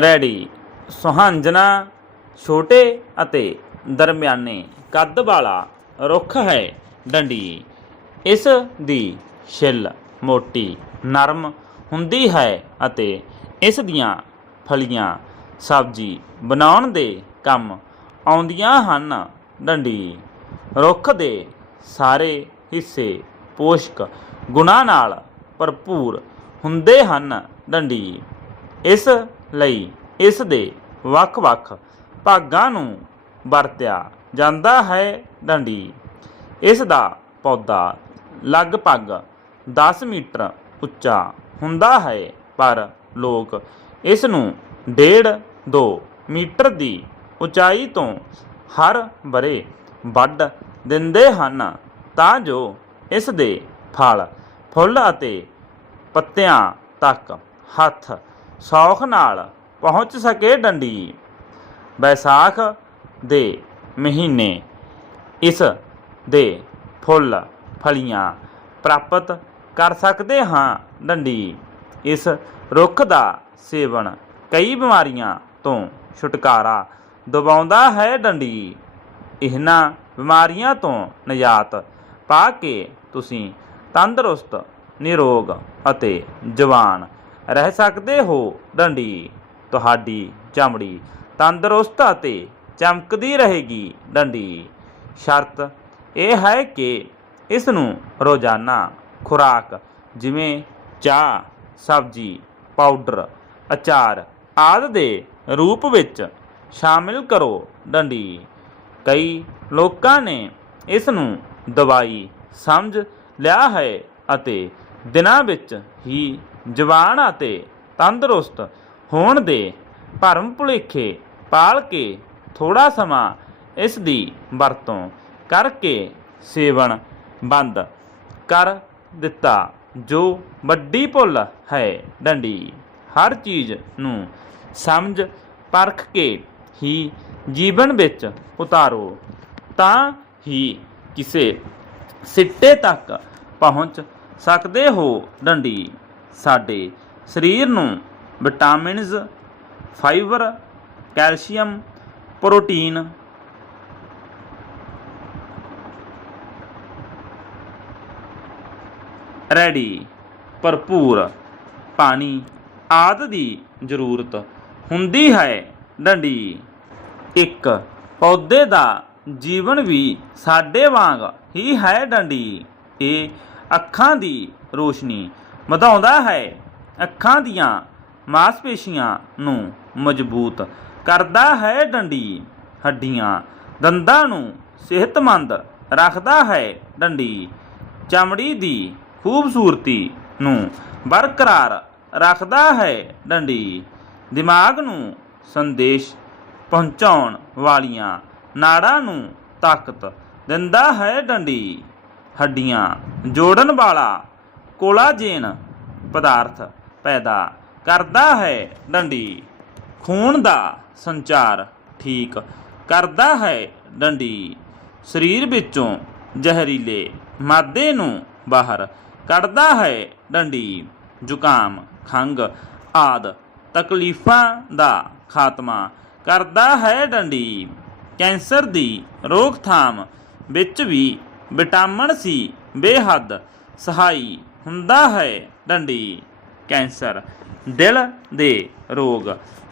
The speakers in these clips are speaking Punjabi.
ਰੈਡੀ। ਸੁਹੰਜਣਾ, ਛੋਟੇ ਅਤੇ ਦਰਮਿਆਨੇ ਕੱਦ ਵਾਲਾ ਰੁੱਖ ਹੈ ਡੰਡੀ। ਇਸ ਦੀ ਛਿੱਲ ਮੋਟੀ ਨਰਮ ਹੁੰਦੀ ਹੈ ਅਤੇ ਇਸ ਦੀਆਂ ਫਲੀਆਂ ਸਬਜ਼ੀ ਬਣਾਉਣ ਦੇ ਕੰਮ ਆਉਂਦੀਆਂ ਹਨ ਡੰਡੀ। ਰੁੱਖ ਦੇ ਸਾਰੇ ਹਿੱਸੇ ਪੋਸ਼ਕ ਗੁਣਾਂ ਨਾਲ ਭਰਪੂਰ ਹੁੰਦੇ ਹਨ ਡੰਡੀ। ਇਸ ਲਈ ਇਸ ਦੇ ਵੱਖ-ਵੱਖ ਭਾਗਾਂ ਨੂੰ ਵਰਤਿਆ ਜਾਂਦਾ ਹੈ ਡੰਡੀ। ਇਸ ਦਾ ਪੌਦਾ ਲਗਭਗ 10 ਮੀਟਰ ਉੱਚਾ ਹੁੰਦਾ ਹੈ, ਪਰ ਲੋਕ ਇਸ ਨੂੰ 1.5 2 ਮੀਟਰ ਦੀ ਉਚਾਈ ਤੋਂ ਹਰ ਬਰੇ ਵੱਢ ਦਿੰਦੇ ਹਨ ਤਾਂ ਜੋ ਇਸ ਦੇ ਫਲ, ਫੁੱਲ ਅਤੇ ਪੱਤਿਆਂ ਤੱਕ ਹੱਥ ਸੌਖ ਨਾਲ ਪਹੁੰਚ ਸਕੇ ਡੰਡੀ। ਬੈਸਾਖ ਦੇ ਮਹੀਨੇ ਇਸ ਦੇ ਫੁੱਲ ਫਲੀਆਂ ਪ੍ਰਾਪਤ ਕਰ ਸਕਦੇ ਹਾਂ ਡੰਡੀ। ਇਸ ਰੁੱਖ ਦਾ ਸੇਵਨ ਕਈ ਬਿਮਾਰੀਆਂ ਤੋਂ ਛੁਟਕਾਰਾ ਦਿਵਾਉਂਦਾ ਹੈ ਡੰਡੀ। ਇਹਨਾਂ ਬਿਮਾਰੀਆਂ ਤੋਂ ਨਿਜਾਤ ਪਾ ਕੇ ਤੁਸੀਂ ਤੰਦਰੁਸਤ, ਨਿਰੋਗ ਅਤੇ ਜਵਾਨ ਰਹਿ ਸਕਦੇ ਹੋ ਡੰਡੀ? ਤੁਹਾਡੀ ਚਮੜੀ ਤੰਦਰੁਸਤ ਅਤੇ ਚਮਕਦੀ ਰਹੇਗੀ ਡੰਡੀ। ਸ਼ਰਤ ਇਹ ਹੈ ਕਿ ਇਸ ਨੂੰ ਰੋਜ਼ਾਨਾ ਖੁਰਾਕ ਜਿਵੇਂ ਚਾਹ, ਸਬਜ਼ੀ, ਪਾਊਡਰ, ਅਚਾਰ ਆਦਿ ਦੇ ਰੂਪ ਵਿੱਚ ਸ਼ਾਮਿਲ ਕਰੋ ਡੰਡੀ। ਕਈ ਲੋਕਾਂ ਨੇ ਇਸ ਨੂੰ ਦਵਾਈ ਸਮਝ ਲਿਆ ਹੈ ਅਤੇ ਦਿਨਾਂ ਵਿੱਚ ਹੀ ਜਵਾਨ ਅਤੇ ਤੰਦਰੁਸਤ ਹੋਣ ਦੇ ਭਰਮ ਭੁਲੇਖੇ ਪਾਲ ਕੇ ਥੋੜਾ ਸਮਾਂ ਇਸ ਦੀ ਵਰਤੋਂ ਕਰਕੇ ਸੇਵਨ ਬੰਦ ਕਰ ਦਿੱਤਾ, ਜੋ ਵੱਡੀ ਭੁੱਲ ਹੈ ਡੰਡੀ। ਹਰ ਚੀਜ਼ ਨੂੰ ਸਮਝ ਪਰਖ ਕੇ ਹੀ ਜੀਵਨ ਵਿੱਚ ਉਤਾਰੋ, ਤਾਂ ਹੀ ਕਿਸੇ ਸਿੱਟੇ ਤੱਕ ਪਹੁੰਚ ਸਕਦੇ ਹੋ ਡੰਡੀ। ਸਾਡੇ ਸਰੀਰ ਨੂੰ ਵਿਟਾਮਿਨਸ, ਫਾਈਬਰ, ਕੈਲਸ਼ੀਅਮ, ਪ੍ਰੋਟੀਨ ਰੈਡੀ, ਭਰਪੂਰ ਪਾਣੀ ਆਦਿ ਦੀ ਜ਼ਰੂਰਤ ਹੁੰਦੀ ਹੈ ਡੰਡੀ। ਇੱਕ ਪੌਦੇ ਦਾ ਜੀਵਨ ਵੀ ਸਾਡੇ ਵਾਂਗ ਹੀ ਹੈ ਡੰਡੀ। ਇਹ ਅੱਖਾਂ ਦੀ ਰੋਸ਼ਨੀ ਵਧਾਉਂਦਾ ਹੈ। ਅੱਖਾਂ ਦੀਆਂ ਮਾਸਪੇਸ਼ੀਆਂ ਨੂੰ ਮਜ਼ਬੂਤ ਕਰਦਾ ਹੈ ਡੰਡੀ। ਹੱਡੀਆਂ ਦੰਦਾਂ ਨੂੰ ਸਿਹਤਮੰਦ ਰੱਖਦਾ ਹੈ ਡੰਡੀ। ਚਮੜੀ ਦੀ ਖੂਬਸੂਰਤੀ ਨੂੰ ਬਰਕਰਾਰ ਰੱਖਦਾ ਹੈ ਡੰਡੀ। ਦਿਮਾਗ ਨੂੰ ਸੰਦੇਸ਼ ਪਹੁੰਚਾਉਣ ਵਾਲੀਆਂ ਨਾੜਾਂ ਨੂੰ ਤਾਕਤ ਦਿੰਦਾ ਹੈ ਡੰਡੀ। ਹੱਡੀਆਂ ਜੋੜਨ ਵਾਲਾ ਕੋਲਾਜੇਨ ਪਦਾਰਥ ਪੈਦਾ ਕਰਦਾ ਹੈ। ਡੰਡੀ। ਖੂਨ ਦਾ ਸੰਚਾਰ ਠੀਕ ਕਰਦਾ ਹੈ। ਡੰਡੀ। ਸਰੀਰ ਵਿੱਚੋਂ ਜ਼ਹਿਰੀਲੇ ਮਾਦੇ ਨੂੰ ਬਾਹਰ ਕੱਢਦਾ ਹੈ। ਡੰਡੀ। ਜ਼ੁਕਾਮ ਖੰਗ ਆਦ ਤਕਲੀਫਾਂ ਦਾ ਖਾਤਮਾ ਕਰਦਾ ਹੈ। ਡੰਡੀ। ਕੈਂਸਰ ਦੀ ਰੋਕਥਾਮ ਵਿੱਚ ਵੀ ਵਿਟਾਮਿਨ ਸੀ ਬੇਹੱਦ ਸਹਾਈ ਹੁੰਦਾ ਹੈ ਡੰਡੀ, ਕੈਂਸਰ, ਦਿਲ ਦੇ ਰੋਗ,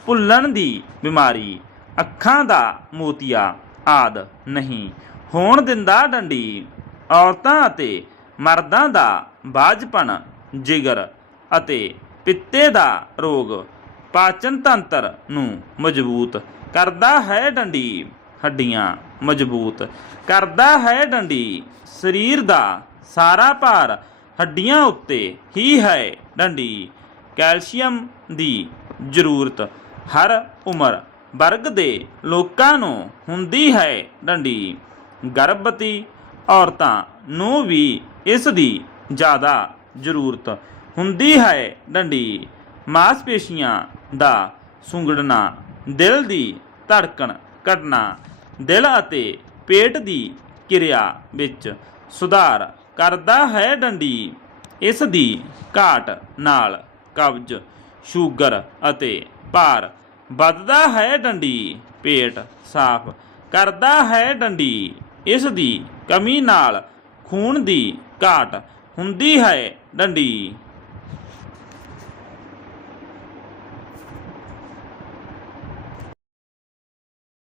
ਭੁੱਲਣ ਦੀ ਬਿਮਾਰੀ, ਅੱਖਾਂ ਦਾ ਮੋਤੀਆ ਆਦ ਨਹੀਂ। ਹੋਣ ਦਿੰਦਾ ਡੰਡੀ, ਔਰਤਾਂ ਅਤੇ ਮਰਦਾਂ ਦਾ ਬਾਝਪਨ ਜਿਗਰ ਅਤੇ ਪਿੱਤੇ ਦਾ ਰੋਗ, ਪਾਚਨ ਤੰਤਰ ਨੂੰ ਮਜ਼ਬੂਤ ਕਰਦਾ ਹੈ ਡੰਡੀ, ਹੱਡੀਆਂ ਮਜ਼ਬੂਤ ਕਰਦਾ ਹੈ ਡੰਡੀ, ਸਰੀਰ ਦਾ ਸਾਰਾ ਭਾਰ ਹੱਡੀਆਂ ਉੱਤੇ ਹੀ ਹੈ ਡੰਡੀ। ਕੈਲਸ਼ੀਅਮ ਦੀ ਜ਼ਰੂਰਤ ਹਰ ਉਮਰ ਵਰਗ ਦੇ ਲੋਕਾਂ ਨੂੰ ਹੁੰਦੀ ਹੈ ਡੰਡੀ। ਗਰਭਵਤੀ ਔਰਤਾਂ ਨੂੰ ਵੀ ਇਸ ਦੀ ਜ਼ਿਆਦਾ ਜ਼ਰੂਰਤ ਹੁੰਦੀ ਹੈ ਡੰਡੀ। ਮਾਸਪੇਸ਼ੀਆਂ ਦਾ ਸੁੰਗੜਨਾ, ਦਿਲ ਦੀ ਧੜਕਣ ਘਟਨਾ, ਦਿਲ ਅਤੇ ਪੇਟ ਦੀ ਕਿਰਿਆ ਵਿੱਚ ਸੁਧਾਰ ਕਰਦਾ ਹੈ ਡੰਡੀ। ਇਸ ਦੀ ਘਾਟ ਨਾਲ ਕਬਜ਼, ਸ਼ੂਗਰ ਅਤੇ ਭਾਰ ਵੱਧਦਾ ਹੈ ਡੰਡੀ। ਪੇਟ ਸਾਫ਼ ਕਰਦਾ ਹੈ ਡੰਡੀ। ਇਸ ਦੀ ਕਮੀ ਨਾਲ ਖੂਨ ਦੀ ਘਾਟ ਹੁੰਦੀ ਹੈ ਡੰਡੀ।